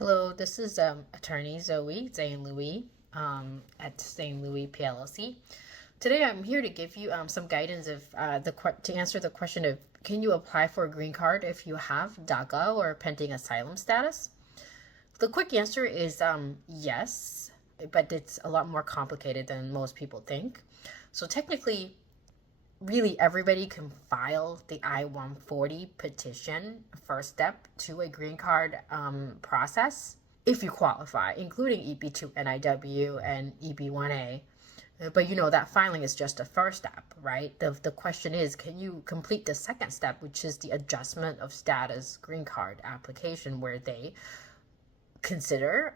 Hello, this is attorney Zhang-Louie at Zhang-Louie PLLC. Today I'm here to give you some guidance to answer the question of can you apply for a green card if you have DACA or pending asylum status? The quick answer is yes, but it's a lot more complicated than most people think. So technically, really everybody can file the I-140 petition, first step to a green card process if you qualify, including EB2 NIW and EB1A. But you know that filing is just the first step, right? The question is, can you complete the second step, which is the adjustment of status green card application, where they consider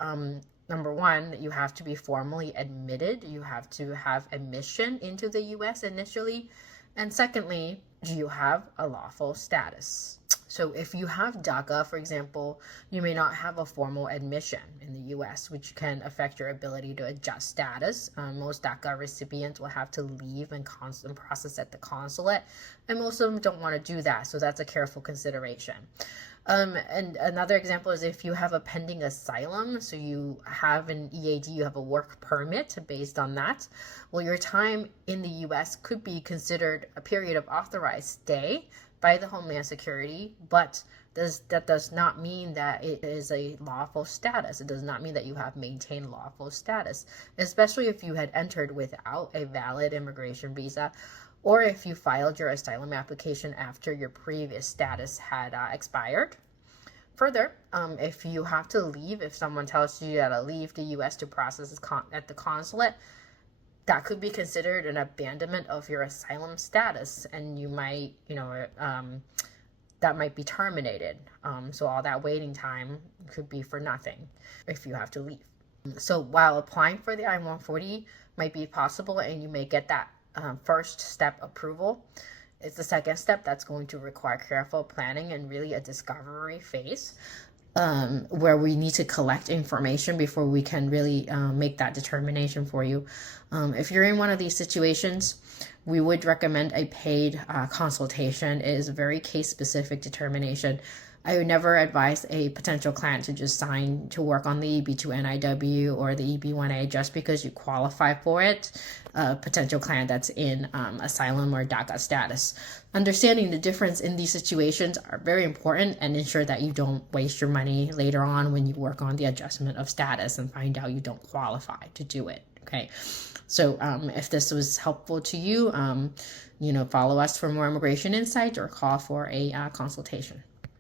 number one, you have to be formally admitted. You have to have admission into the U.S. initially. And secondly, do you have a lawful status? So if you have DACA, for example, you may not have a formal admission in the U.S., which can affect your ability to adjust status. Most DACA recipients will have to leave and process at the consulate, and most of them don't want to do that, so that's a careful consideration. And another example is if you have a pending asylum, so you have an EAD, you have a work permit based on that, well, your time in the U.S. could be considered a period of authorized stay by the Homeland Security, but that does not mean that it is a lawful status. It does not mean that you have maintained lawful status, especially if you had entered without a valid immigration visa, or if you filed your asylum application after your previous status had expired. Further, if you have to leave, if someone tells you that to leave the U.S. to process at the consulate, that could be considered an abandonment of your asylum status, and you might, that might be terminated. So all that waiting time could be for nothing if you have to leave. So while applying for the I-140 might be possible, and you may get that first step approval, it's the second step that's going to require careful planning and really a discovery phase, where we need to collect information before we can really make that determination for you. If you're in one of these situations, we would recommend a paid consultation. It is a very case-specific determination. I would never advise a potential client to just sign to work on the EB2 NIW or the EB1A just because you qualify for it, a potential client that's in asylum or DACA status. Understanding the difference in these situations are very important, and ensure that you don't waste your money later on when you work on the adjustment of status and find out you don't qualify to do it. Okay, so if this was helpful to you, follow us for more immigration insights or call for a consultation.